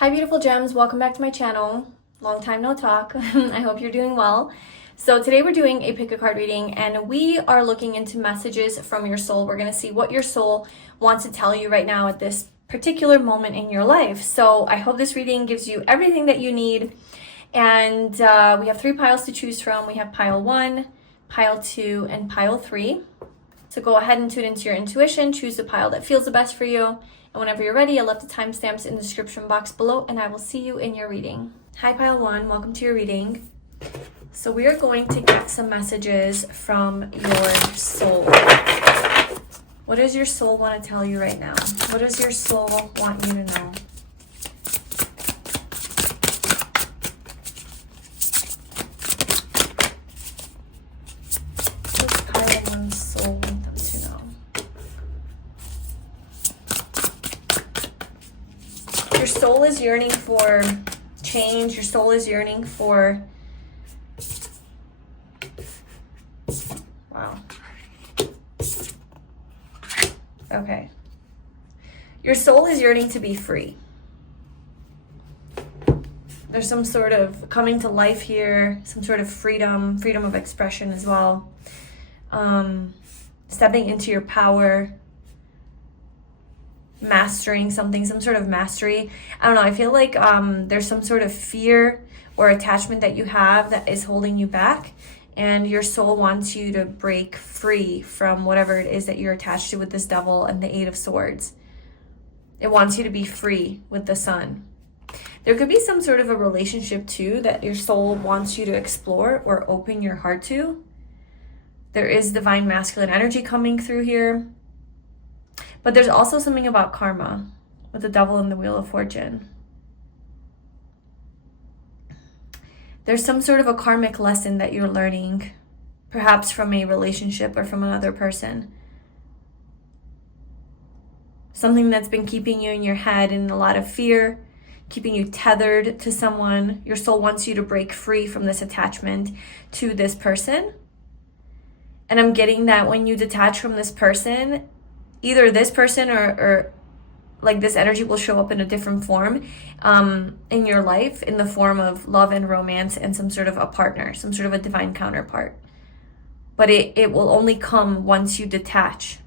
Hi beautiful gems, welcome back to my channel. Long time no talk. I hope you're doing well. So today we're doing a pick a card reading and we are looking into messages from your soul. We're going to see what your soul wants to tell you right now at this particular moment in your life. So I hope this reading gives you everything that you need. And we have 3 piles to choose from. We have pile 1, pile 2, and pile 3. So go ahead and tune into your intuition, choose the pile that feels the best for you. And whenever you're ready, I left the timestamps in the description box below, and I will see you in your reading. Hi, pile 1. Welcome to your reading. So we are going to get some messages from your soul. What does your soul want to tell you right now? What does your soul want you to know? What does pile 1's soul want them to know? Your soul is yearning for change. Your soul is yearning for... Wow. Okay. Your soul is yearning to be free. There's some sort of coming to life here, some sort of freedom of expression as well. Stepping into your power. Mastering something, some sort of mastery. I don't know, I feel like there's some sort of fear or attachment that you have that is holding you back, and your soul wants you to break free from whatever it is that you're attached to with this Devil and the 8 of Swords. It wants you to be free with the Sun. There could be some sort of a relationship too that your soul wants you to explore or open your heart to. There is divine masculine energy coming through here. But there's also something about karma with the Devil and the Wheel of Fortune. There's some sort of a karmic lesson that you're learning, perhaps from a relationship or from another person. Something that's been keeping you in your head in a lot of fear, keeping you tethered to someone. Your soul wants you to break free from this attachment to this person. And I'm getting that when you detach from this person, either this person or like this energy will show up in a different form in your life, in the form of love and romance and some sort of a partner, some sort of a divine counterpart. But it will only come once you detach.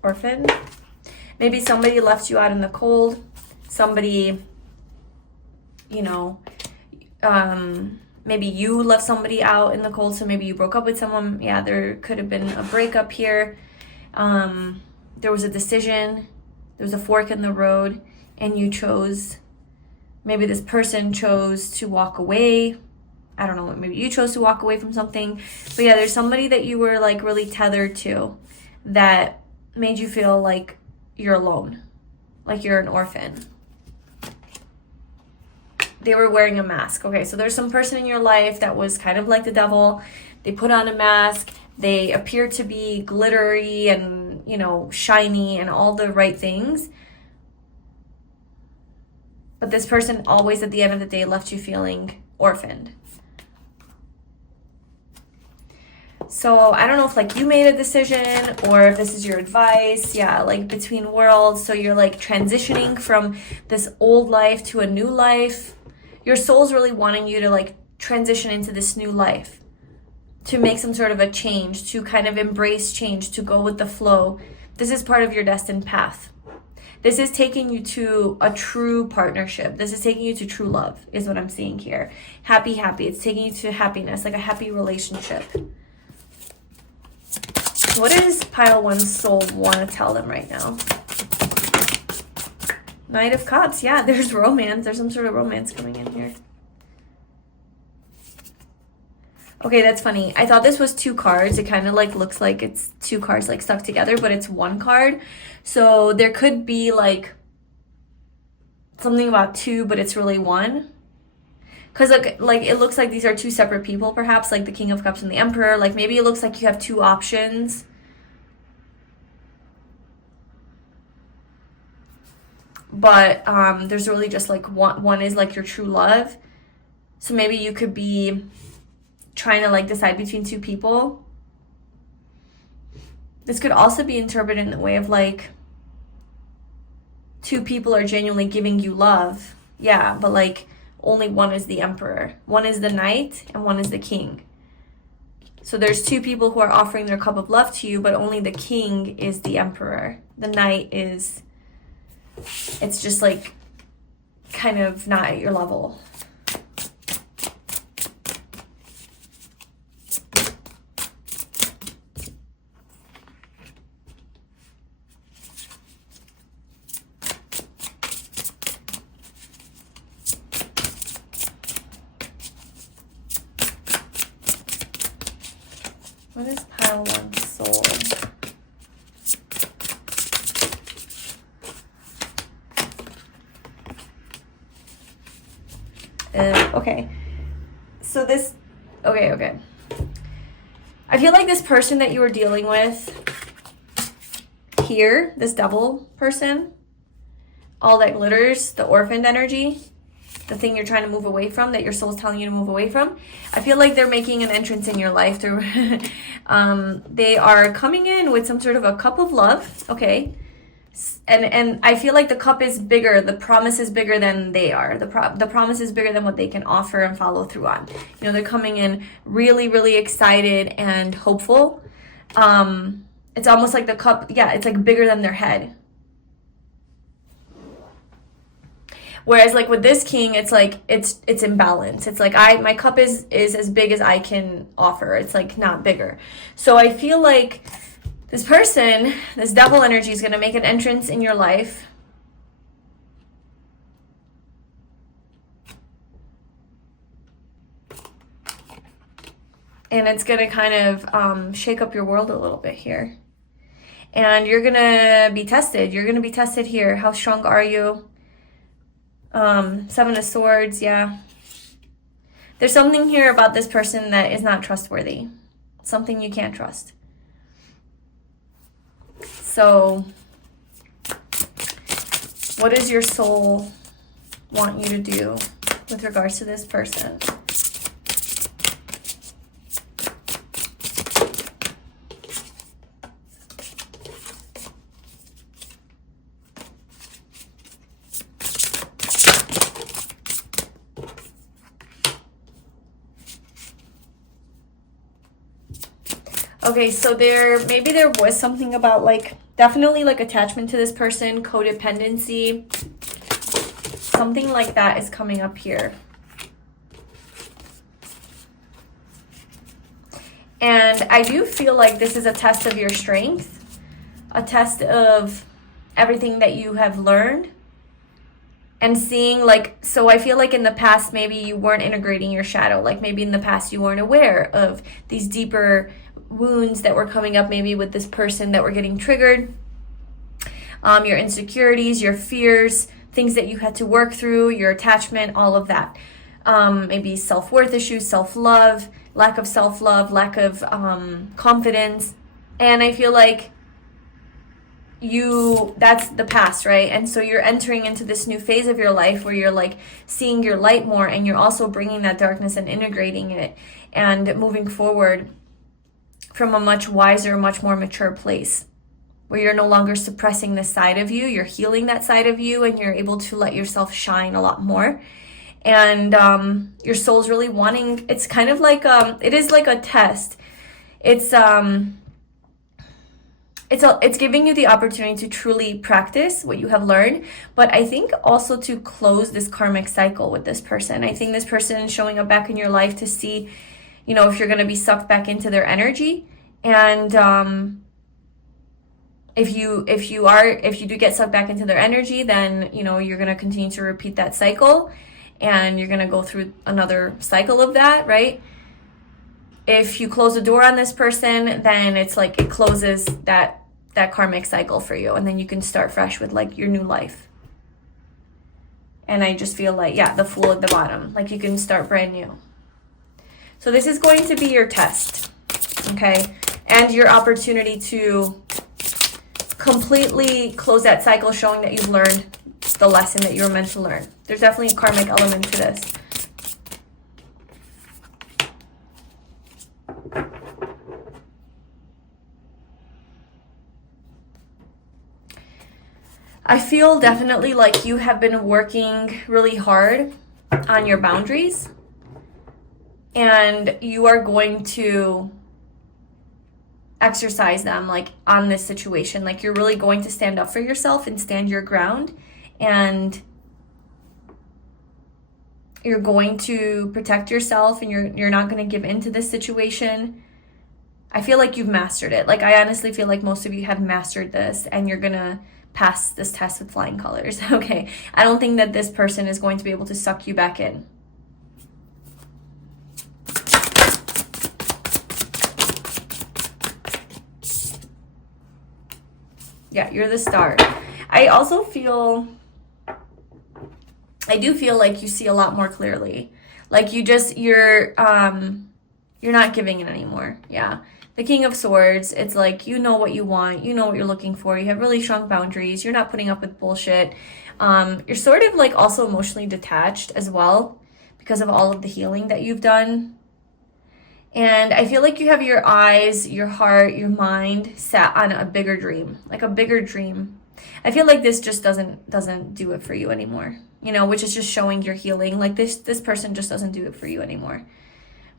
Orphan. Maybe somebody left you out in the cold. Somebody, you know, maybe you left somebody out in the cold. So maybe you broke up with someone. Yeah, there could have been a breakup here. There was a decision. There was a fork in the road. And you chose, maybe this person chose to walk away. I don't know, maybe you chose to walk away from something. But yeah, there's somebody that you were like really tethered to that made you feel like you're alone, like you're an orphan. They were wearing a mask. Okay, so there's some person in your life that was kind of like the Devil. They put on a mask. They appear to be glittery and, you know, shiny and all the right things. But this person always at the end of the day left you feeling orphaned. So I don't know if like you made a decision or if this is your advice. Yeah, like between worlds. So you're like transitioning from this old life to a new life. Your soul's really wanting you to like transition into this new life, to make some sort of a change, to kind of embrace change, to go with the flow. This is part of your destined path. This is taking you to a true partnership. This is taking you to true love is what I'm seeing here. Happy. It's taking you to happiness, like a happy relationship. What does pile 1's soul want to tell them right now? Knight of Cups. Yeah, there's romance. There's some sort of romance coming in here. Okay, that's funny. I thought this was 2 cards. It kind of like looks like it's 2 cards like stuck together, but it's 1 card. So there could be like something about 2, but it's really 1. Because like it looks like these are 2 separate people, perhaps, like the King of Cups and the Emperor. Like maybe it looks like you have 2 options. But there's really just like one is like your true love. So maybe you could be trying to like decide between two people. This could also be interpreted in the way of like two people are genuinely giving you love. Yeah, but like only one is the emperor. One is the knight and one is the king. So there's two people who are offering their cup of love to you, but only the king is the emperor. The knight is, it's just like kind of not at your level. What is pile one soul? Okay. So this, okay. I feel like this person that you were dealing with here, this devil person, all that glitters, the orphaned energy, the thing you're trying to move away from, that your soul's telling you to move away from. I feel like they're making an entrance in your life. They are coming in with some sort of a cup of love, okay? And I feel like the cup is bigger, the promise is bigger than they are. The promise is bigger than what they can offer and follow through on. You know, they're coming in really, really excited and hopeful. It's almost like the cup, yeah, it's like bigger than their head. Whereas like with this king, it's like, it's imbalance. It's like my cup is as big as I can offer. It's like not bigger. So I feel like this person, this devil energy is going to make an entrance in your life. And it's going to kind of shake up your world a little bit here. And you're going to be tested. You're going to be tested here. How strong are you? Seven of Swords, yeah. There's something here about this person that is not trustworthy. Something you can't trust. So, what does your soul want you to do with regards to this person? Okay, so maybe there was something about like, definitely like attachment to this person, codependency. Something like that is coming up here. And I do feel like this is a test of your strength, a test of everything that you have learned. And seeing like, so I feel like in the past, maybe you weren't integrating your shadow. Like maybe in the past you weren't aware of these deeper wounds that were coming up maybe with this person that were getting triggered. Your insecurities, your fears, things that you had to work through, your attachment, all of that. Maybe self-worth issues, self-love, lack of self-love, lack of confidence. And I feel like that's the past, right? And so you're entering into this new phase of your life where you're like seeing your light more, and you're also bringing that darkness and integrating it and moving forward from a much wiser, much more mature place where you're no longer suppressing this side of you. You're healing that side of you, and you're able to let yourself shine a lot more. And your soul's really wanting, it's kind of like, it is like a test. It's giving you the opportunity to truly practice what you have learned, but I think also to close this karmic cycle with this person. I think this person is showing up back in your life to see, you know, if you're going to be sucked back into their energy. And if you do get sucked back into their energy, then, you know, you're going to continue to repeat that cycle, and you're going to go through another cycle of that, right? If you close the door on this person, then it's like it closes that karmic cycle for you, and then you can start fresh with like your new life. And I just feel like, yeah, the Fool at the bottom, like you can start brand new. So this is going to be your test, okay? And your opportunity to completely close that cycle, showing that you've learned the lesson that you were meant to learn. There's definitely a karmic element to this. I feel definitely like you have been working really hard on your boundaries, and you are going to exercise them like on this situation. Like you're really going to stand up for yourself and stand your ground, and you're going to protect yourself, and you're not going to give in to this situation. I feel like you've mastered it. Like I honestly feel like most of you have mastered this, and you're going to pass this test with flying colors. Okay. I don't think that this person is going to be able to suck you back in. Yeah, you're the star. I do feel like you see a lot more clearly. Like you're not giving in anymore. Yeah. The King of Swords, it's like you know what you want, you know what you're looking for, you have really strong boundaries, you're not putting up with bullshit. You're sort of like also emotionally detached as well because of all of the healing that you've done. And I feel like you have your eyes, your heart, your mind set on a bigger dream, like a bigger dream. I feel like this just doesn't do it for you anymore, you know, which is just showing your healing. Like this person just doesn't do it for you anymore.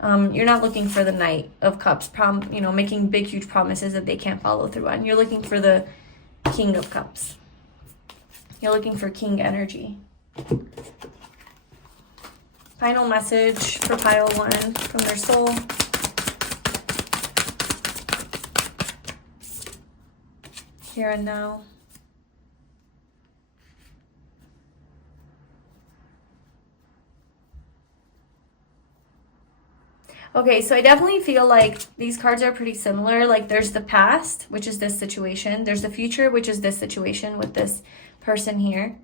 You're not looking for the Knight of Cups, making big, huge promises that they can't follow through on. You're looking for the King of Cups. You're looking for King energy. Final message for pile 1 from their soul. Here and now. Okay, so I definitely feel like these cards are pretty similar. Like there's the past, which is this situation. There's the future, which is this situation with this person here.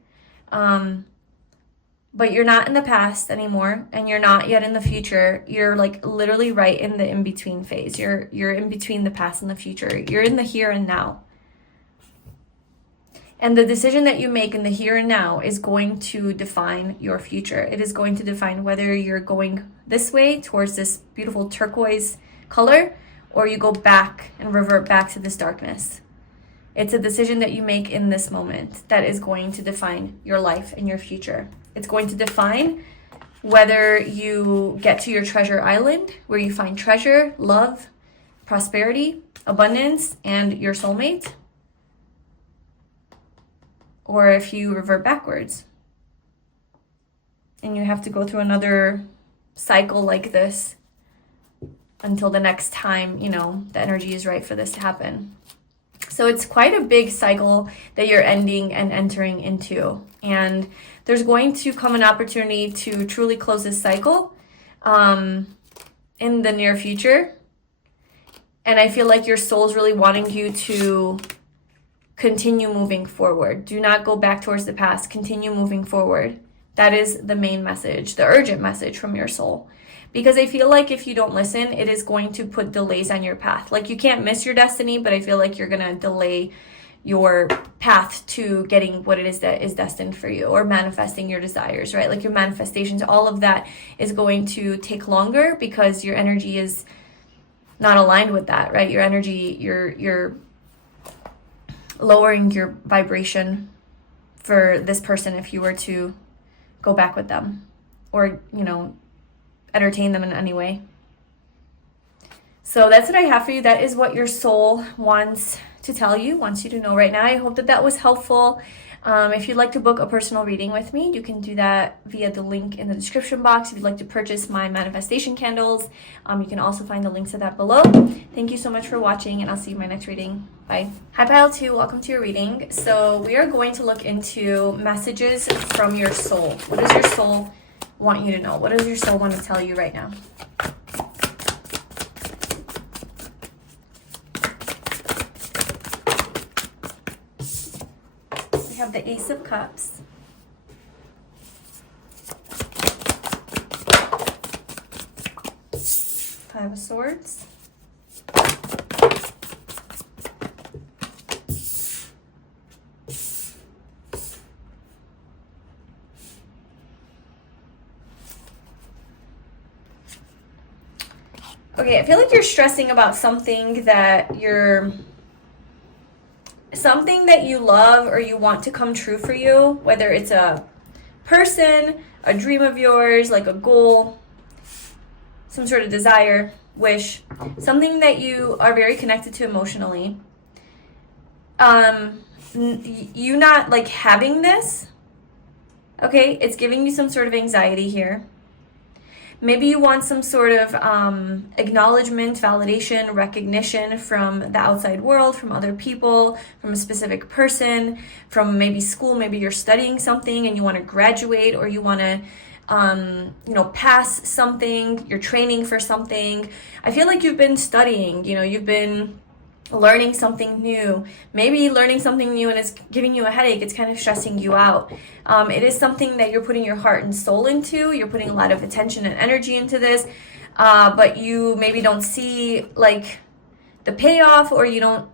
But you're not in the past anymore, and you're not yet in the future. You're like literally right in the in-between phase. You're in between the past and the future. You're in the here and now. And the decision that you make in the here and now is going to define your future. It is going to define whether you're going this way towards this beautiful turquoise color, or you go back and revert back to this darkness. It's a decision that you make in this moment that is going to define your life and your future. It's going to define whether you get to your treasure island, where you find treasure, love, prosperity, abundance, and your soulmate, or if you revert backwards and you have to go through another cycle like this until the next time, the energy is right for this to happen. So it's quite a big cycle that you're ending and entering into. And there's going to come an opportunity to truly close this cycle in the near future. And I feel like your soul's really wanting you to continue moving forward. Do not go back towards the past. Continue moving forward. That is the main message, the urgent message from your soul. Because I feel like if you don't listen, it is going to put delays on your path. Like you can't miss your destiny, but I feel like you're going to delay your path to getting what it is that is destined for you, or manifesting your desires, right? Like your manifestations, all of that is going to take longer because your energy is not aligned with that, right? Your energy, you're lowering your vibration for this person if you were to go back with them or, entertain them in any way. So that's what I have for you. That is what your soul wants to tell you, wants you to know right now. I hope that was helpful. If you'd like to book a personal reading with me, you can do that via the link in the description box. If you'd like to purchase my manifestation candles, you can also find the links to that below. Thank you so much for watching, and I'll see you in my next reading. Bye. Hi Pile 2, welcome to your reading. So we are going to look into messages from your soul. What does your soul want you to know? What does your soul want to tell you right now? We have the Ace of Cups. Five of Swords. Okay, I feel like you're stressing about something that something that you love or you want to come true for you, whether it's a person, a dream of yours, like a goal, some sort of desire, wish, something that you are very connected to emotionally. You not like having this, okay, it's giving you some sort of anxiety here. Maybe you want some sort of acknowledgement, validation, recognition from the outside world, from other people, from a specific person, from maybe school. Maybe you're studying something and you want to graduate, or you want to, pass something. You're training for something. I feel like you've been studying, you've been learning something new. Maybe learning something new and it's giving you a headache. It's kind of stressing you out. It is something that you're putting your heart and soul into. You're putting a lot of attention and energy into this, but you maybe don't see like the payoff, or you don't.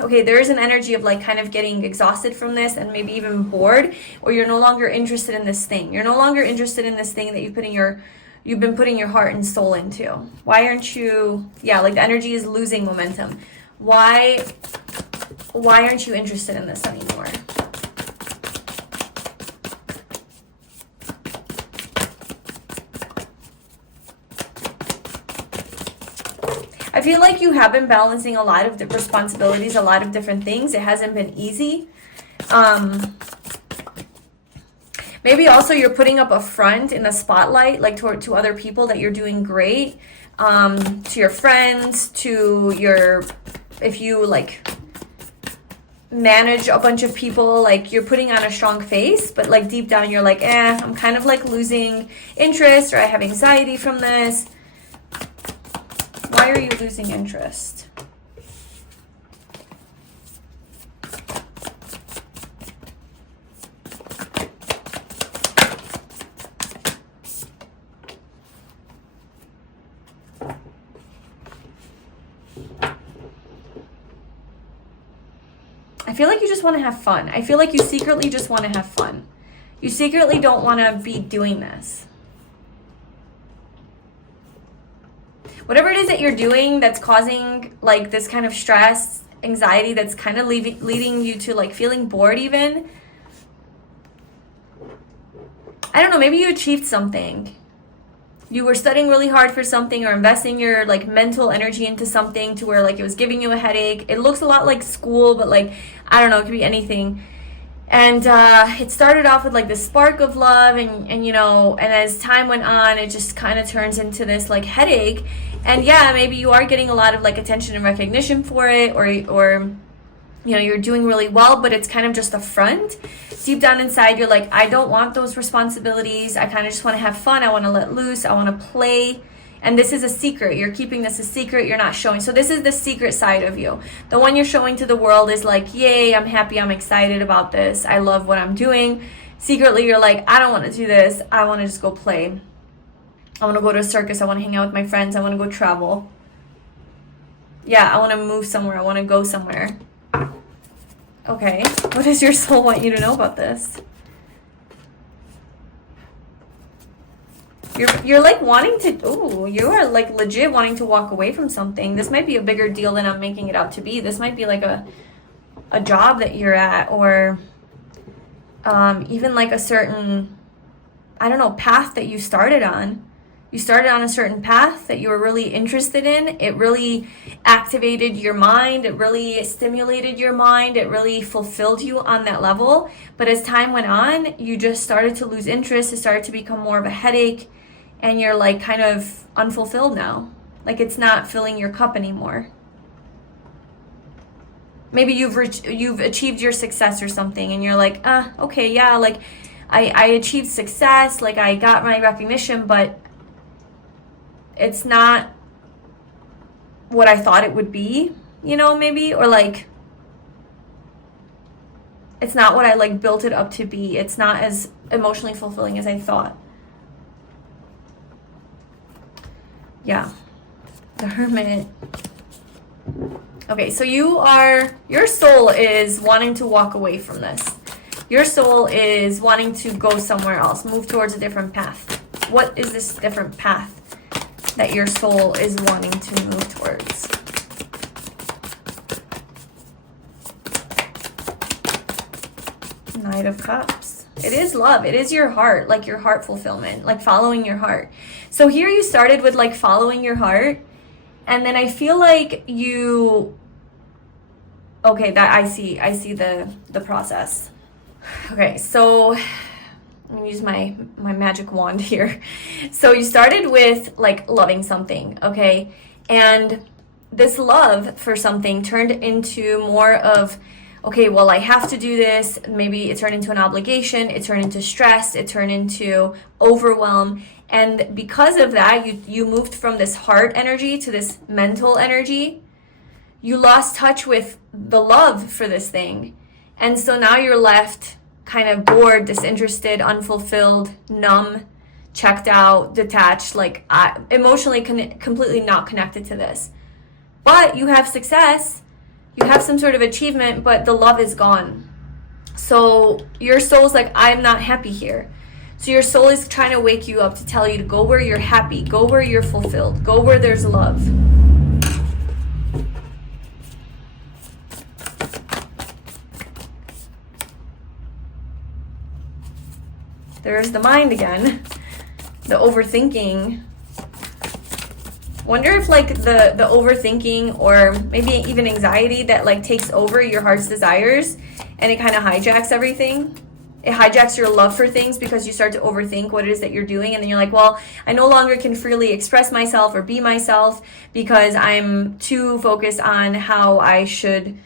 Okay, there is an energy of like kind of getting exhausted from this and maybe even bored, or you're no longer interested in this thing. You're no longer interested in this thing that you've been putting your heart and soul into. Why aren't you, like the energy is losing momentum. Why aren't you interested in this anymore? I feel like you have been balancing a lot of the responsibilities, a lot of different things. It hasn't been easy. Maybe also you're putting up a front in the spotlight, like to other people that you're doing great, to your friends, if you like manage a bunch of people, like you're putting on a strong face, but like deep down you're like, I'm kind of like losing interest, or I have anxiety from this. Why are you losing interest? I feel like you just want to have fun. I feel like you secretly just want to have fun. You secretly don't want to be doing this. Whatever it is that you're doing that's causing like this kind of stress, anxiety, that's kind of leading you to like feeling bored even. I don't know, maybe you achieved something. You were studying really hard for something, or investing your like mental energy into something to where like it was giving you a headache. It looks a lot like school, but like, I don't know, it could be anything. And it started off with like this spark of love, and as time went on, it just kind of turns into this like headache. And maybe you are getting a lot of like attention and recognition for it, or you're doing really well, but it's kind of just a front. Deep down inside, you're like, I don't want those responsibilities. I kind of just want to have fun. I want to let loose. I want to play. And this is a secret. You're keeping this a secret. You're not showing. So this is the secret side of you. The one you're showing to the world is like, yay, I'm happy. I'm excited about this. I love what I'm doing. Secretly, you're like, I don't want to do this. I want to just go play. I want to go to a circus. I want to hang out with my friends. I want to go travel. I want to move somewhere. I want to go somewhere. Okay. What does your soul want you to know about this? You're like wanting to, you are like legit wanting to walk away from something. This might be a bigger deal than I'm making it out to be. This might be like a job that you're at, or even like a certain, I don't know, path that you started on. You started on a certain path that you were really interested in. It really activated your mind. It really stimulated your mind. It really fulfilled you on that level. But as time went on, you just started to lose interest. It started to become more of a headache. And you're like kind of unfulfilled now. Like it's not filling your cup anymore. Maybe you've achieved your success or something. And you're like, okay, like I achieved success. Like I got my recognition, but it's not what I thought it would be, maybe, or like it's not what I like built it up to be. It's not as emotionally fulfilling as I thought. The Hermit. Okay, so your soul is wanting to walk away from this. Your soul is wanting to go somewhere else, move towards a different path. What is this different path that your soul is wanting to move towards? Knight of Cups. It is love. It is your heart, like your heart fulfillment, like following your heart. So here you started with like following your heart. And then I feel like you, okay, that I see the process. Okay, so let me use my magic wand here. So you started with like loving something, okay? And this love for something turned into more of, okay, well, I have to do this. Maybe it turned into an obligation. It turned into stress. It turned into overwhelm. And because of that, you moved from this heart energy to this mental energy. You lost touch with the love for this thing. And so now you're left kind of bored, disinterested, unfulfilled, numb, checked out, detached, like emotionally completely not connected to this. But you have success, you have some sort of achievement, but the love is gone. So your soul's like, I'm not happy here. So your soul is trying to wake you up to tell you to go where you're happy, go where you're fulfilled, go where there's love. There's the mind again, the overthinking. Wonder if like the overthinking or maybe even anxiety that like takes over your heart's desires and it kind of hijacks everything. It hijacks your love for things because you start to overthink what it is that you're doing. And then you're like, well, I no longer can freely express myself or be myself because I'm too focused on how I should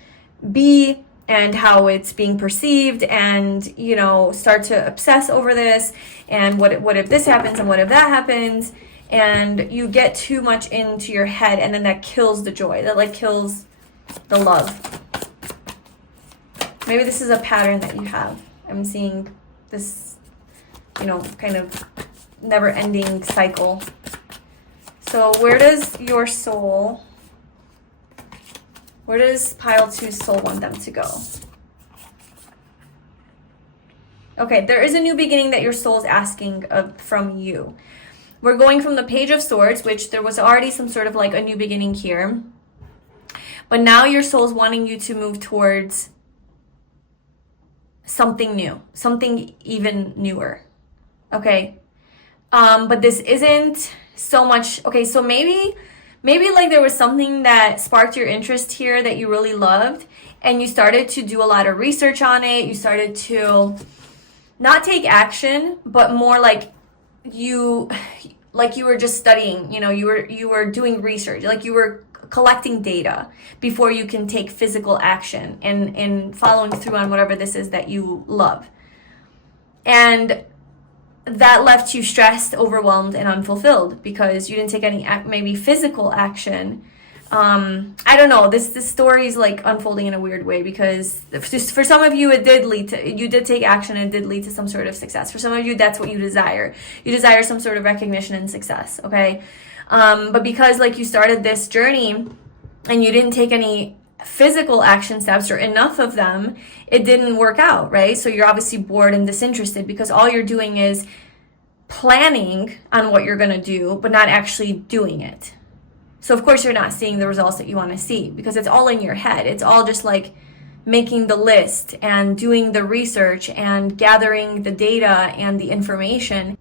be and how it's being perceived, and you know, start to obsess over this and what if this happens and what if that happens, and you get too much into your head, and then that kills the joy, that like kills the love. Maybe this is a pattern that you have. I'm seeing this, you know, kind of never-ending cycle. So where does your soul, where does pile 2's soul want them to go? Okay, there is a new beginning that your soul is asking from you. We're going from the Page of Swords, which there was already some sort of like a new beginning here. But now your soul's wanting you to move towards something new, something even newer. Okay? But this isn't so much, okay, so maybe like there was something that sparked your interest here that you really loved, and you started to do a lot of research on it. You started to not take action, but more like you were just studying, you know, you were doing research, like you were collecting data before you can take physical action and following through on whatever this is that you love. And that left you stressed, overwhelmed, and unfulfilled because you didn't take any maybe physical action. I don't know, this story is like unfolding in a weird way because just for some of you it did lead to, you did take action and it did lead to some sort of success. For some of you, that's what you desire. You desire some sort of recognition and success, okay? But because like you started this journey and you didn't take any physical action steps or enough of them, it didn't work out, right? So you're obviously bored and disinterested because all you're doing is planning on what you're gonna do, but not actually doing it. So of course you're not seeing the results that you want to see because it's all in your head. It's all just like making the list and doing the research and gathering the data and the information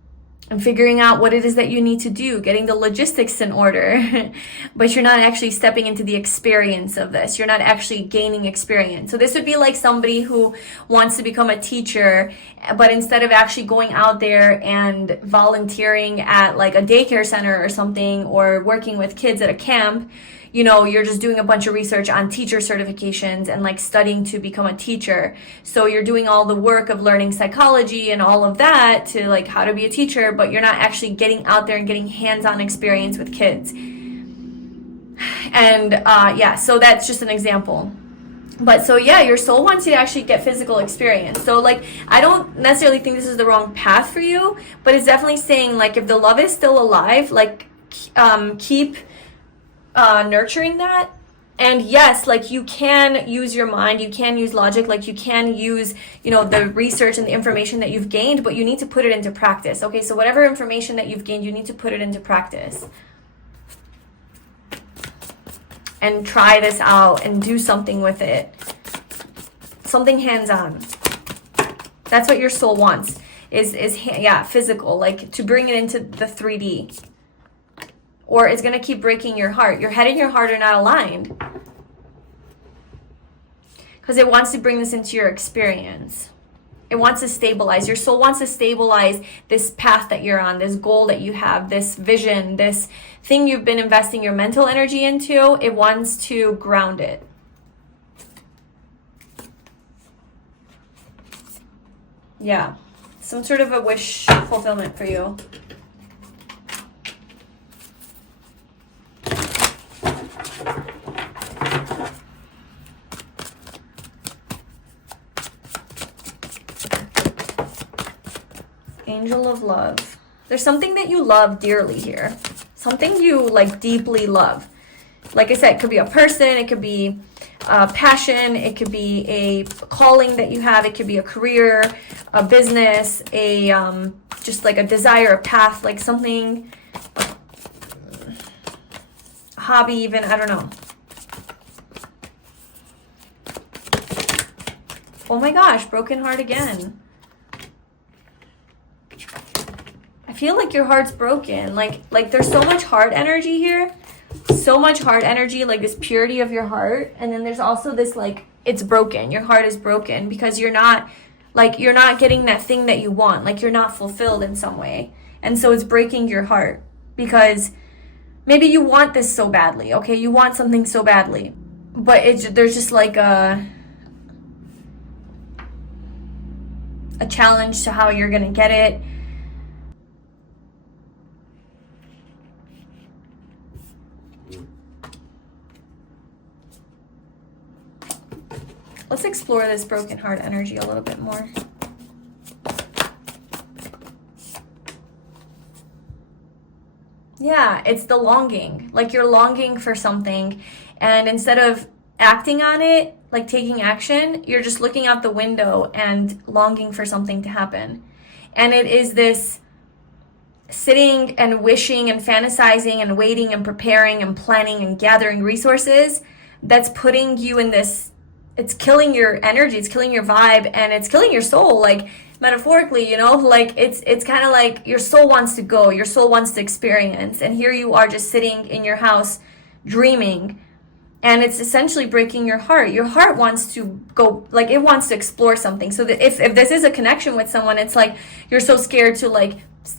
and figuring out what it is that you need to do, getting the logistics in order. But you're not actually stepping into the experience of this. You're not actually gaining experience. So this would be like somebody who wants to become a teacher, but instead of actually going out there and volunteering at like a daycare center or something, or working with kids at a camp, you know, you're just doing a bunch of research on teacher certifications and like studying to become a teacher. So you're doing all the work of learning psychology and all of that to like how to be a teacher, but you're not actually getting out there and getting hands-on experience with kids. And yeah, so that's just an example. But so yeah, your soul wants you to actually get physical experience. So like, I don't necessarily think this is the wrong path for you, but it's definitely saying like, if the love is still alive, like keep nurturing that. And yes, like you can use your mind, you can use logic, like you can use, you know, the research and the information that you've gained, but you need to put it into practice. Okay, so whatever information that you've gained, you need to put it into practice. And try this out and do something with it. Something hands-on. That's what your soul wants, yeah, physical, like to bring it into the 3D. Or it's going to keep breaking your heart. Your head and your heart are not aligned. Because it wants to bring this into your experience. It wants to stabilize. Your soul wants to stabilize this path that you're on, this goal that you have, this vision, this thing you've been investing your mental energy into. It wants to ground it. Yeah, some sort of a wish fulfillment for you. Angel of love. There's something that you love dearly here. Something you like deeply love. Like I said, it could be a person, it could be a passion, it could be a calling that you have, it could be a career, a business, a just like a desire, a path, like something, a hobby even, I don't know. Oh my gosh, broken heart again. I feel like your heart's broken. Like there's so much heart energy here. So much heart energy, like this purity of your heart. And then there's also this like, it's broken. Your heart is broken because you're not getting that thing that you want. Like you're not fulfilled in some way. And so it's breaking your heart because maybe you want this so badly. Okay, you want something so badly. But there's just like a challenge to how you're going to get it. Let's explore this broken heart energy a little bit more. Yeah, it's the longing. Like you're longing for something, and instead of acting on it, like taking action, you're just looking out the window and longing for something to happen. And it is this sitting and wishing and fantasizing and waiting and preparing and planning and gathering resources that's putting you in this. It's killing your energy, it's killing your vibe, and it's killing your soul, like metaphorically, you know, like it's kind of like your soul wants to go, your soul wants to experience, and here you are just sitting in your house dreaming, and it's essentially breaking your heart. Your heart wants to go, like it wants to explore something. So that if this is a connection with someone, it's like you're so scared to like,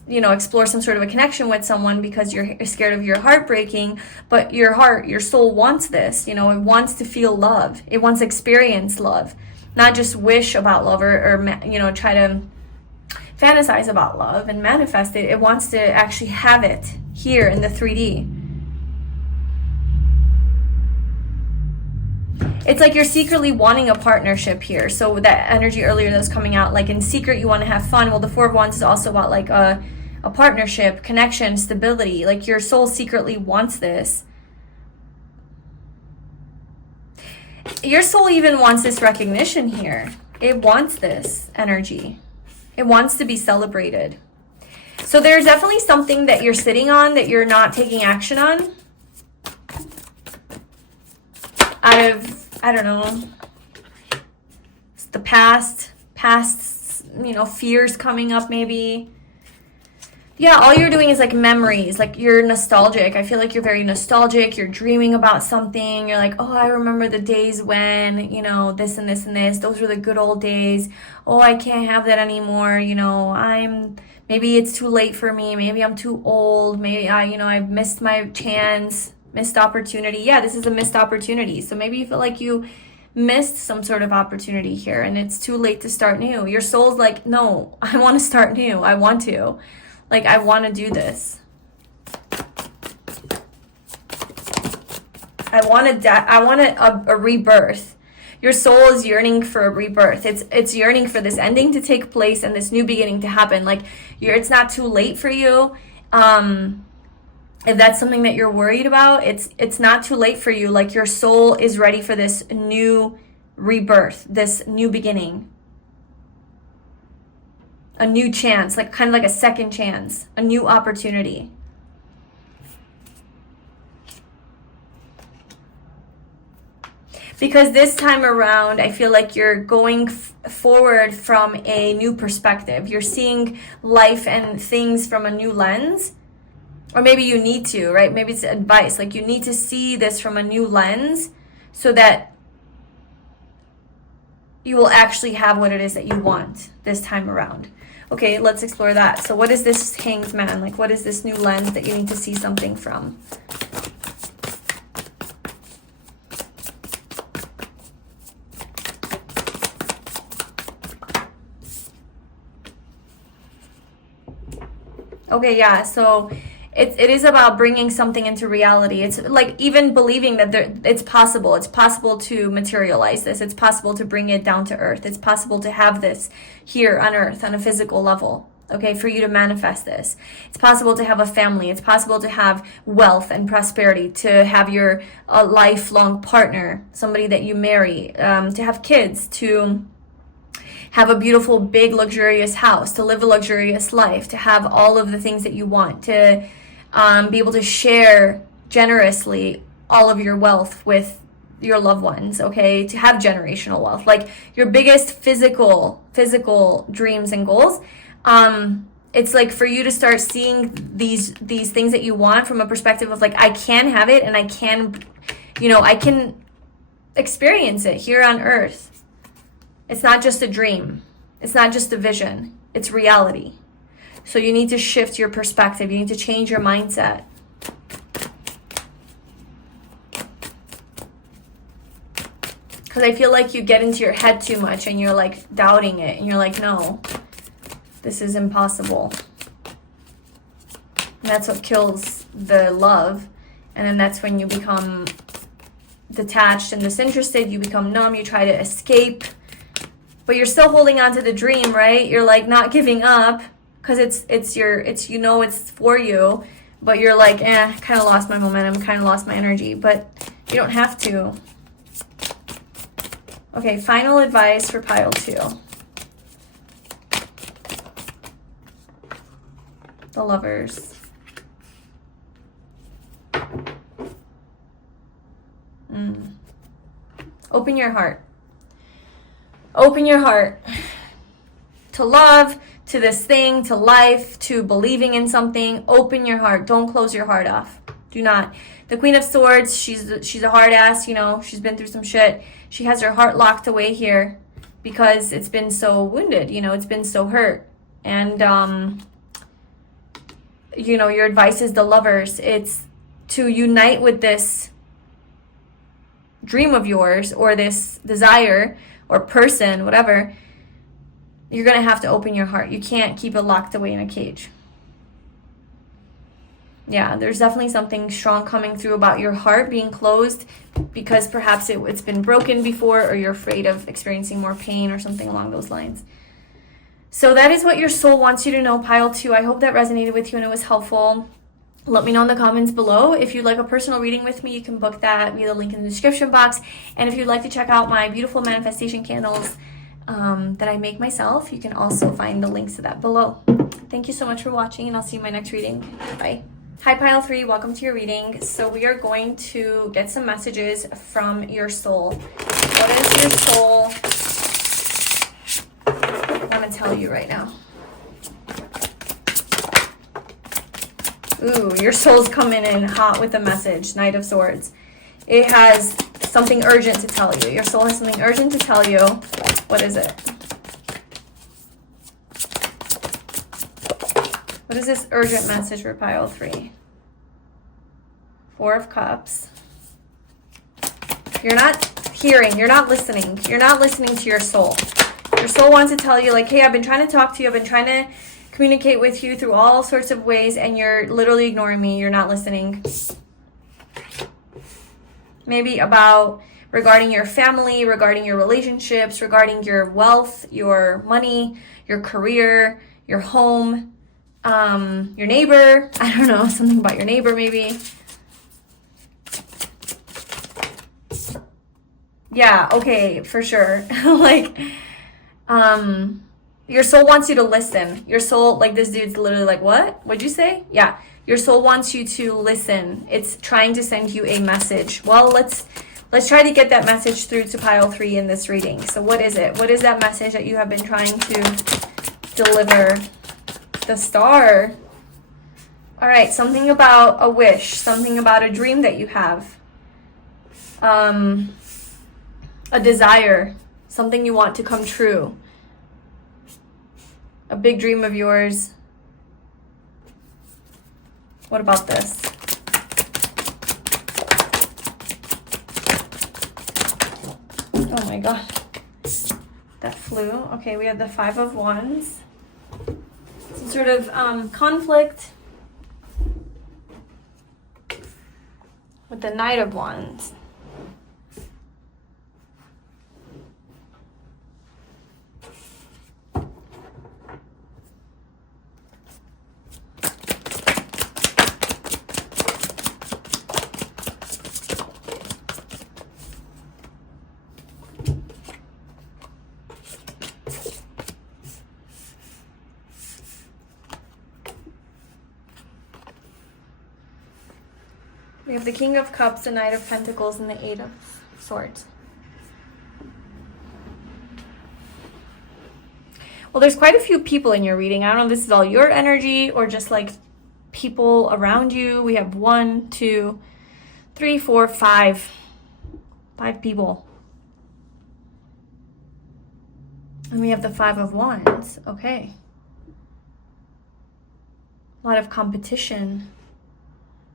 you know, explore some sort of a connection with someone because you're scared of your heart breaking. But your heart, your soul wants this, you know, it wants to feel love. It wants to experience love, not just wish about love or you know, try to fantasize about love and manifest it. It wants to actually have it here in the 3D. It's like you're secretly wanting a partnership here. So that energy earlier that was coming out, like in secret you want to have fun. Well, the 4 of Wands is also about like a partnership, connection, stability. Like your soul secretly wants this. Your soul even wants this recognition here. It wants this energy. It wants to be celebrated. So there's definitely something that you're sitting on that you're not taking action on. Out of, I don't know, the past, you know, fears coming up maybe. Yeah, all you're doing is like memories, like you're nostalgic. I feel like you're very nostalgic. You're dreaming about something. You're like, oh, I remember the days when, you know, this and this and this. Those were the good old days. Oh, I can't have that anymore. You know, maybe it's too late for me. Maybe I'm too old. Maybe I've missed my chance. Missed opportunity. Yeah, this is a missed opportunity. So maybe you feel like you missed some sort of opportunity here and it's too late to start new. Your soul's like, no, I want to start new. I want to. Like, I want to do this. I want a rebirth. Your soul is yearning for a rebirth. It's yearning for this ending to take place and this new beginning to happen. Like, it's not too late for you. If that's something that you're worried about, it's not too late for you. Like your soul is ready for this new rebirth, this new beginning. A new chance, like kind of like a second chance, a new opportunity. Because this time around, I feel like you're going forward from a new perspective. You're seeing life and things from a new lens. Or maybe you need to, right? Maybe it's advice. Like, you need to see this from a new lens so that you will actually have what it is that you want this time around. Okay, let's explore that. So what is this Hanged Man? Like, what is this new lens that you need to see something from? Okay, yeah, so it is about bringing something into reality. It's like even believing that it's possible. It's possible to materialize this. It's possible to bring it down to earth. It's possible to have this here on earth on a physical level, okay, for you to manifest this. It's possible to have a family. It's possible to have wealth and prosperity, to have your lifelong partner, somebody that you marry, to have kids, to have a beautiful, big, luxurious house, to live a luxurious life, to have all of the things that you want, to be able to share generously all of your wealth with your loved ones, okay? To have generational wealth, like your biggest physical dreams and goals. It's like for you to start seeing these things that you want from a perspective of like, I can have it and I can, I can experience it here on earth. It's not just a dream. It's not just a vision. It's reality. So you need to shift your perspective. You need to change your mindset. Because I feel like you get into your head too much and you're like doubting it. And you're like, no, this is impossible. And that's what kills the love. And then that's when you become detached and disinterested. You become numb. You try to escape. But you're still holding on to the dream, right? You're like not giving up because it's for you, but you're like, kind of lost my momentum, kind of lost my energy, but you don't have to. Okay, final advice for pile 2. The Lovers. Open your heart. Open your heart to love, to this thing, to life, to believing in something. Open your heart. Don't close your heart off. Do not. The Queen of Swords, she's a hard ass, she's been through some shit. She has her heart locked away here because it's been so wounded, it's been so hurt. And, your advice is the Lovers. It's to unite with this dream of yours or this desire or person, whatever. You're going to have to open your heart. You can't keep it locked away in a cage. Yeah, there's definitely something strong coming through about your heart being closed because perhaps it's been broken before, or you're afraid of experiencing more pain or something along those lines. So that is what your soul wants you to know, pile 2. I hope that resonated with you and it was helpful. Let me know in the comments below. If you'd like a personal reading with me, you can book that via the link in the description box. And if you'd like to check out my beautiful manifestation candles that I make myself, you can also find the links to that below. Thank you so much for watching, and I'll see you in my next reading. Bye. Hi, pile 3. Welcome to your reading. So we are going to get some messages from your soul. What is your soul want to tell you right now? Ooh, your soul's coming in hot with a message. Knight of Swords. It has something urgent to tell you. Your soul has something urgent to tell you. What is it? What is this urgent message for pile 3? 4 of Cups. You're not hearing. You're not listening. You're not listening to your soul. Your soul wants to tell you, like, hey, I've been trying to talk to you. I've been trying to communicate with you through all sorts of ways, and you're literally ignoring me. You're not listening. Maybe regarding your family, regarding your relationships, regarding your wealth, your money, your career, your home, your neighbor. I don't know, something about your neighbor maybe. Yeah, okay, for sure. Your soul wants you to listen. Your soul, like this dude's literally like, what? What'd you say? Yeah. Your soul wants you to listen. It's trying to send you a message. Well, let's Let's try to get that message through to pile 3 in this reading. So what is it? What is that message that you have been trying to deliver? The Star. All right, something about a wish, something about a dream that you have. A desire, something you want to come true. A big dream of yours. What about this? Oh my god. That flew. Okay, we have the 5 of Wands. Some sort of conflict with the Knight of Wands. We have the King of Cups, the Knight of Pentacles, and the 8 of Swords. Well, there's quite a few people in your reading. I don't know if this is all your energy or just like people around you. We have 1, 2, 3, 4, 5. 5 people. And we have the 5 of Wands. Okay. A lot of competition.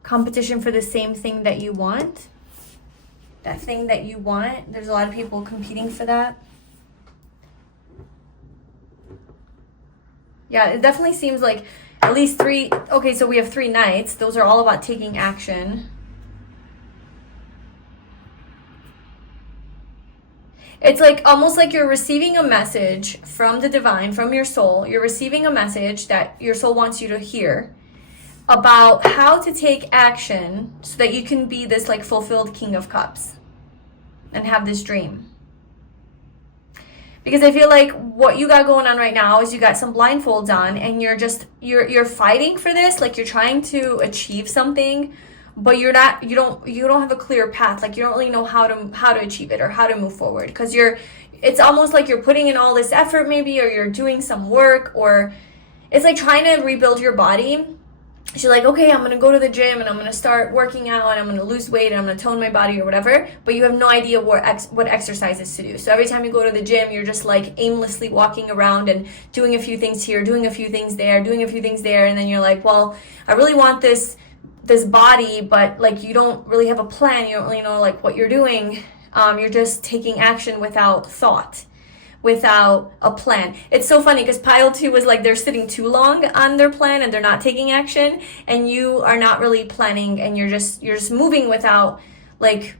Competition for the same thing that you want. That thing that you want. There's a lot of people competing for that. Yeah, it definitely seems like at least 3. Okay, so we have 3 knights. Those are all about taking action. It's like almost like you're receiving a message from the divine, from your soul. You're receiving a message that your soul wants you to hear about how to take action so that you can be this like fulfilled King of Cups and have this dream. Because I feel like what you got going on right now is you got some blindfolds on and you're fighting for this, like you're trying to achieve something, but you don't have a clear path. Like you don't really know how to achieve it or how to move forward, because it's almost like you're putting in all this effort maybe, or you're doing some work, or it's like trying to rebuild your body. She's like, okay, I'm going to go to the gym and I'm going to start working out and I'm going to lose weight and I'm going to tone my body or whatever, but you have no idea what exercises to do. So every time you go to the gym, you're just like aimlessly walking around and doing a few things here, doing a few things there, doing a few things there. And then you're like, well, I really want this body, but like you don't really have a plan. You don't really know like what you're doing. You're just taking action without thought, without a plan. It's so funny because pile 2 was like they're sitting too long on their plan and they're not taking action, and you are not really planning and you're just moving without like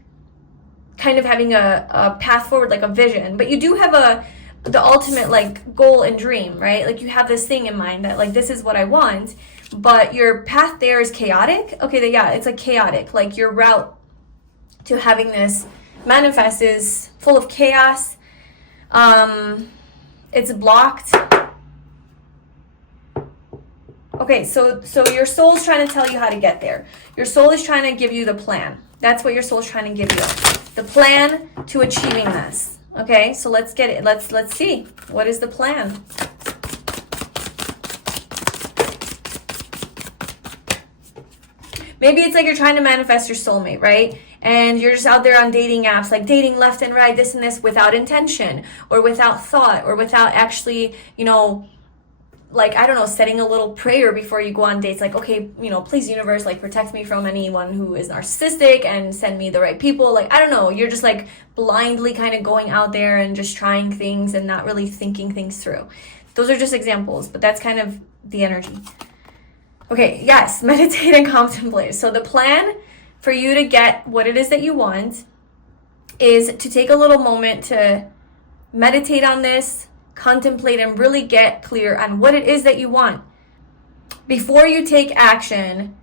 kind of having a path forward, like a vision. But you do have the ultimate like goal and dream, right? Like you have this thing in mind that like this is what I want, but your path there is chaotic. Okay, yeah, it's like chaotic. Like your route to having this manifest is full of chaos. It's blocked. Okay, so your soul's trying to tell you how to get there. Your soul is trying to give you the plan. That's what your soul's trying to give you. The plan to achieving this. Okay, so let's get it. Let's see. What is the plan? Maybe it's like you're trying to manifest your soulmate, right? And you're just out there on dating apps, like dating left and right, this and this, without intention or without thought or without actually, like, I don't know, setting a little prayer before you go on dates. Like, okay, please universe, like protect me from anyone who is narcissistic and send me the right people. Like, I don't know, you're just like blindly kind of going out there and just trying things and not really thinking things through. Those are just examples, but that's kind of the energy. Okay, yes, meditate and contemplate. So the plan for you to get what it is that you want is to take a little moment to meditate on this, contemplate, and really get clear on what it is that you want. Before you take action,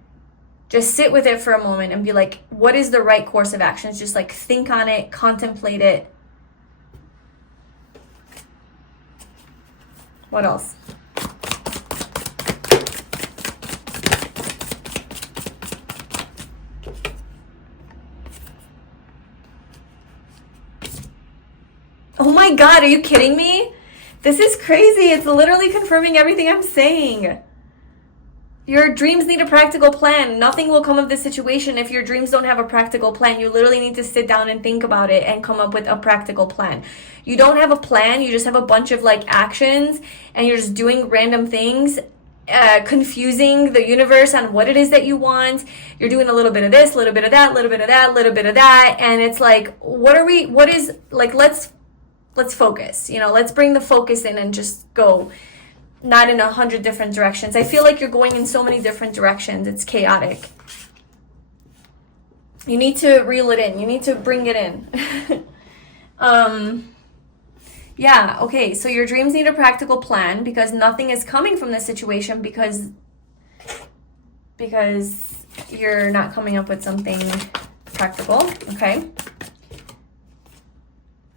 just sit with it for a moment and be like, what is the right course of action? Just like think on it, contemplate it. What else? my God, are you kidding me? This is crazy. It's literally confirming everything I'm saying. Your dreams need a practical plan. Nothing will come of this situation if your dreams don't have a practical plan. You literally need to sit down and think about it and come up with a practical plan. You don't have a plan. You just have a bunch of like actions and you're just doing random things, confusing the universe on what it is that you want. You're doing a little bit of this, a little bit of that, a little bit of that, a little bit of that. And it's like, let's focus, let's bring the focus in and just go. Not in 100 different directions. I feel like you're going in so many different directions. It's chaotic. You need to reel it in. You need to bring it in. Yeah, okay. So your dreams need a practical plan because nothing is coming from this situation because you're not coming up with something practical, okay?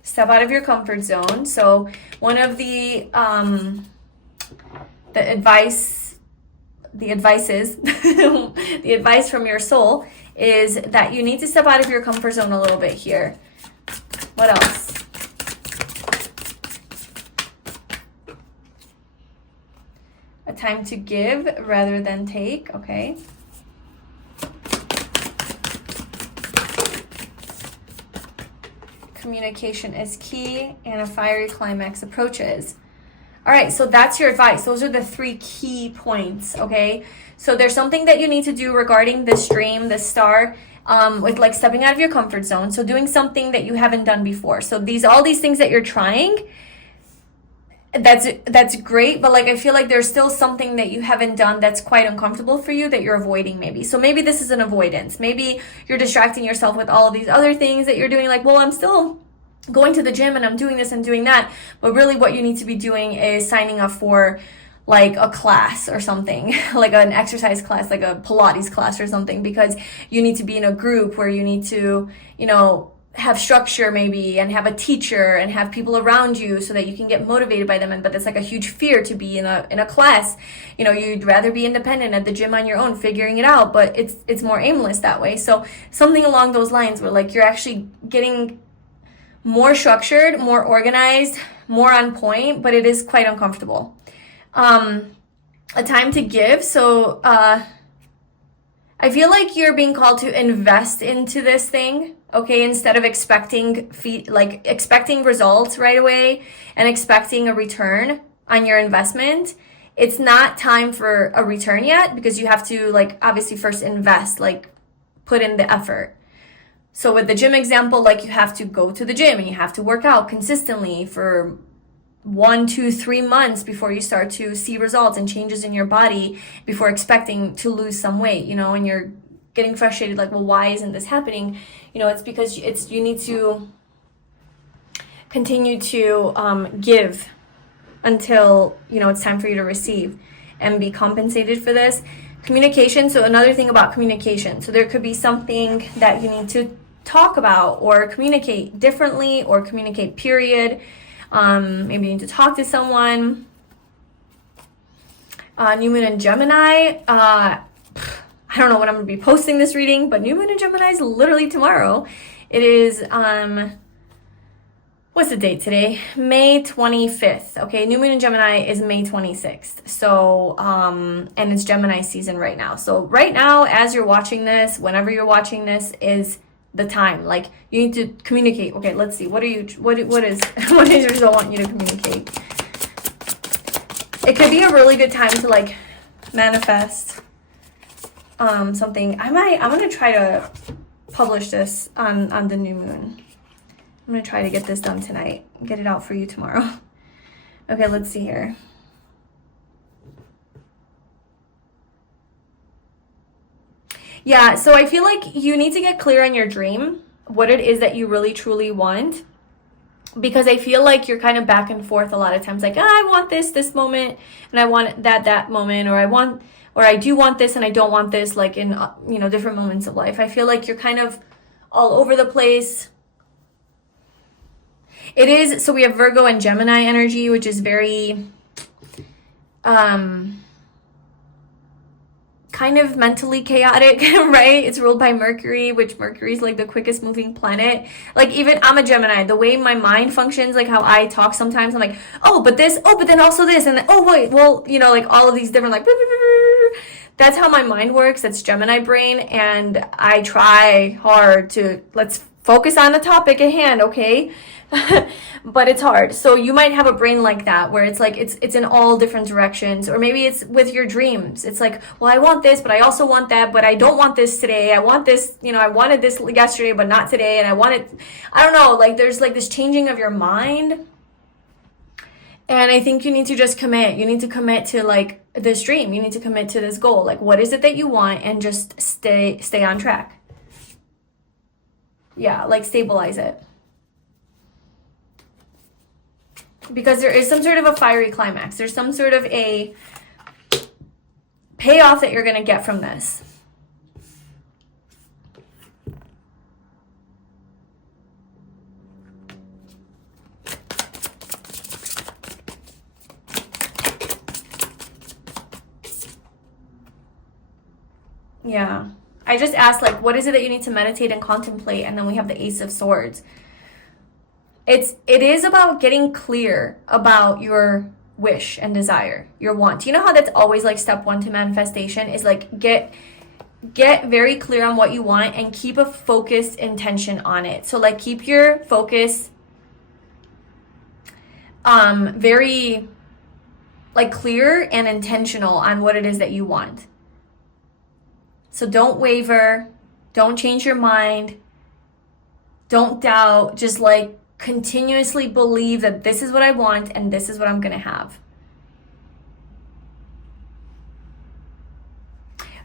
Step out of your comfort zone. So one of the advice from your soul is that you need to step out of your comfort zone a little bit here. What else? A time to give rather than take, okay? Communication is key and a fiery climax approaches. All right, so that's your advice. Those are the 3 key points, okay? So there's something that you need to do regarding this dream, this star, with like stepping out of your comfort zone. So doing something that you haven't done before. So all these things that you're trying, that's great, but like I feel like there's still something that you haven't done that's quite uncomfortable for you that you're avoiding maybe. So maybe this is an avoidance. Maybe you're distracting yourself with all of these other things that you're doing, like, well, I'm still going to the gym and I'm doing this and doing that, but really what you need to be doing is signing up for like a class or something, like an exercise class, like a Pilates class or something, because you need to be in a group where you need to, have structure maybe and have a teacher and have people around you so that you can get motivated by them. But it's like a huge fear to be in a class. You'd rather be independent at the gym on your own, figuring it out, but it's more aimless that way. So something along those lines where like you're actually getting more structured, more organized, more on point, but it is quite uncomfortable. A time to give. So I feel like you're being called to invest into this thing, okay, instead of expecting results right away and expecting a return on your investment. It's not time for a return yet because you have to like obviously first invest, like put in the effort. So with the gym example, like you have to go to the gym and you have to work out consistently for 1, 2, 3 months before you start to see results and changes in your body before expecting to lose some weight, and you're getting frustrated, like, well, why isn't this happening? It's because you need to continue to give until, it's time for you to receive and be compensated for this. Communication. So another thing about communication. So there could be something that you need to talk about or communicate differently or communicate period. Maybe you need to talk to someone. New Moon in Gemini. I don't know when I'm going to be posting this reading, but New Moon in Gemini is literally tomorrow. It is, what's the date today? May 25th. Okay, New Moon in Gemini is May 26th. So, and it's Gemini season right now. So right now, as you're watching this, whenever you're watching this, is the time. Like, you need to communicate. Okay, let's see. What is what does your soul want you to communicate? It could be a really good time to like manifest something. I'm gonna try to publish this on the new moon. I'm gonna try to get this done tonight. Get it out for you tomorrow. Okay, let's see here. Yeah, so I feel like you need to get clear on your dream, what it is that you really truly want, because I feel like you're kind of back and forth a lot of times, like, I want this moment, and I want that moment, or I do want this and I don't want this, like in different moments of life. I feel like you're kind of all over the place. It is, so we have Virgo and Gemini energy, which is very kind kind of mentally chaotic, right? It's ruled by Mercury, which Mercury is like the quickest moving planet. Like even I'm a Gemini, the way my mind functions, like how I talk sometimes, I'm like, oh, but this, oh, but then also this, and then, oh, wait, well, you know, like all of these different, like, that's how my mind works. That's Gemini brain. And I try hard to, let's focus on the topic at hand, okay? But it's hard. So you might have a brain like that where it's like it's in all different directions, or maybe it's with your dreams. It's like, well, I want this, but I also want that, but I don't want this today. I want this, you know, I wanted this yesterday, but not today, and I want it. I don't know, like there's like this changing of your mind. And I think you need to just commit. You need to commit to like this dream. You need to commit to this goal. Like what is it that you want, and just stay on track. Yeah, like stabilize it. Because there is some sort of a fiery climax. There's some sort of a payoff that you're going to get from this. Yeah. I just asked, like, what is it that you need to meditate and contemplate? And then we have the Ace of Swords. It is about getting clear about your wish and desire, your want. You know how that's always like step one to manifestation is like get very clear on what you want and keep a focused intention on it. So like keep your focus very like clear and intentional on what it is that you want. So don't waver, don't change your mind, don't doubt, just like continuously believe that this is what I want and this is what I'm going to have.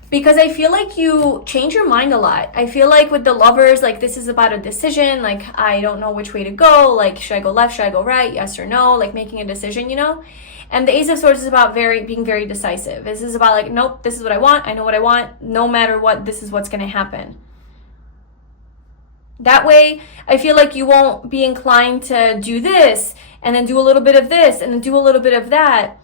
Because I feel like you change your mind a lot. I feel like with the Lovers, like this is about a decision. Like I don't know which way to go. Like should I go left? Should I go right? Yes or no? Like making a decision, you know? And the Ace of Swords is about being very decisive. This is about like, nope, this is what I want. I know what I want. No matter what, this is what's going to happen. That way, I feel like you won't be inclined to do this and then do a little bit of this and then do a little bit of that.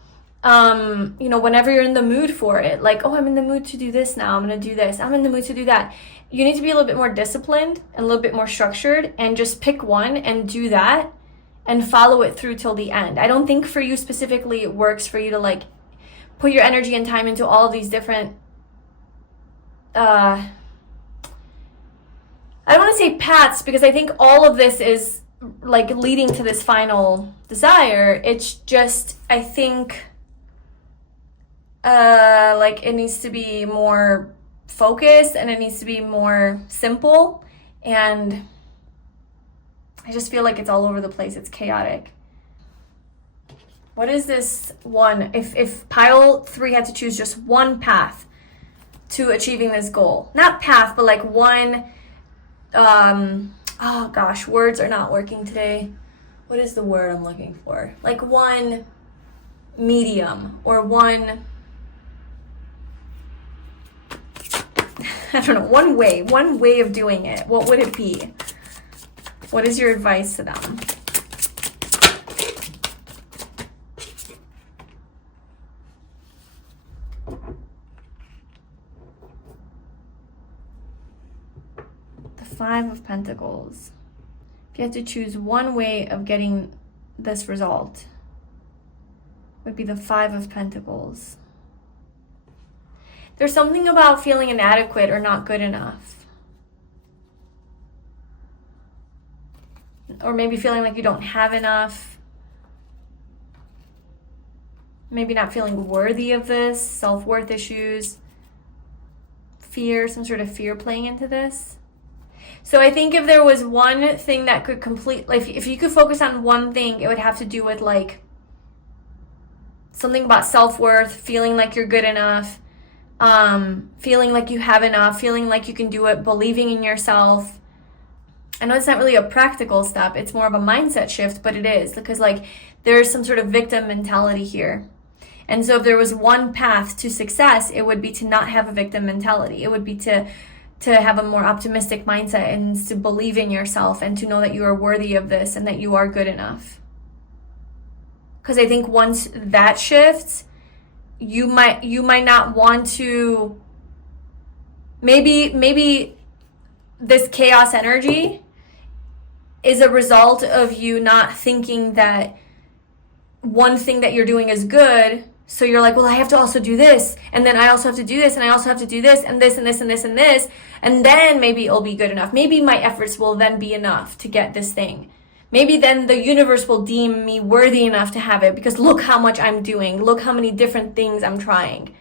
You know, whenever you're in the mood for it, like, oh, I'm in the mood to do this now. I'm going to do this. I'm in the mood to do that. You need to be a little bit more disciplined and a little bit more structured and just pick one and do that and follow it through till the end. I don't think for you specifically it works for you to like put your energy and time into all of these different I don't want to say paths, because I think all of this is like leading to this final desire. It's just, I think, like it needs to be more focused and it needs to be more simple. And I just feel like it's all over the place. It's chaotic. What is this one? If pile 3 had to choose just one path to achieving this goal, not path, but like one, oh gosh, words are not working today. What is the word I'm looking for? Like one medium or one, I don't know, one way of doing it. What would it be? What is your advice to them? The 5 of Pentacles. If you had to choose one way of getting this result, it would be the 5 of Pentacles. There's something about feeling inadequate or not good enough. Or maybe feeling like you don't have enough. Maybe not feeling worthy of this, self-worth issues, fear, some sort of fear playing into this. So I think if there was one thing that could complete, like if you could focus on one thing, it would have to do with like something about self-worth, feeling like you're good enough, feeling like you have enough, feeling like you can do it, believing in yourself. I know it's not really a practical step, it's more of a mindset shift, but it is, because like there's some sort of victim mentality here. And so if there was one path to success, it would be to not have a victim mentality. It would be to have a more optimistic mindset and to believe in yourself and to know that you are worthy of this and that you are good enough. Because I think once that shifts, you might not want to maybe this chaos energy is a result of you not thinking that one thing that you're doing is good. So you're like, well, I have to also do this, and then I also have to do this, and I also have to do this, and this, and this, and this, and this, and then maybe it'll be good enough. Maybe my efforts will then be enough to get this thing. Maybe then the universe will deem me worthy enough to have it, because look how much I'm doing. Look how many different things I'm trying.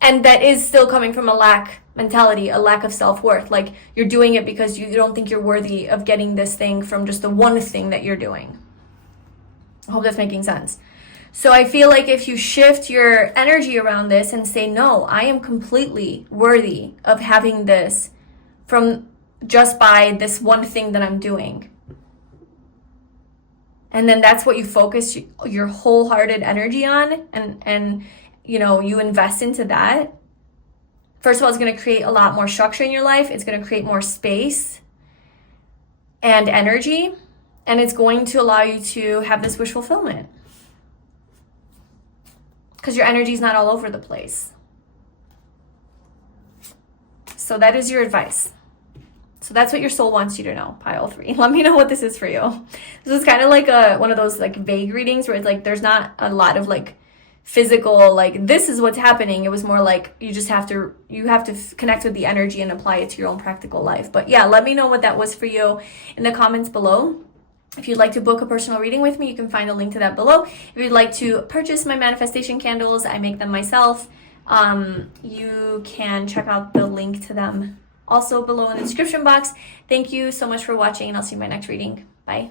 And that is still coming from a lack mentality, a lack of self-worth. Like, you're doing it because you don't think you're worthy of getting this thing from just the one thing that you're doing. I hope that's making sense. So I feel like if you shift your energy around this and say, no, I am completely worthy of having this from just by this one thing that I'm doing. And then that's what you focus your wholehearted energy on, and you invest into that. First of all, it's going to create a lot more structure in your life. It's going to create more space and energy, and it's going to allow you to have this wish fulfillment. Because your energy is not all over the place. So that is your advice. So that's what your soul wants you to know, pile 3. Let me know what this is for you. This is kind of like one of those like vague readings where it's like there's not a lot of like physical, like this is what's happening. It was more like you have to connect with the energy and apply it to your own practical life. But yeah, let me know what that was for you in the comments below. If you'd like to book a personal reading with me, you can find a link to that below. If you'd like to purchase my manifestation candles, I make them myself. You can check out the link to them also below in the description box. Thank you so much for watching, and I'll see you in my next reading. Bye.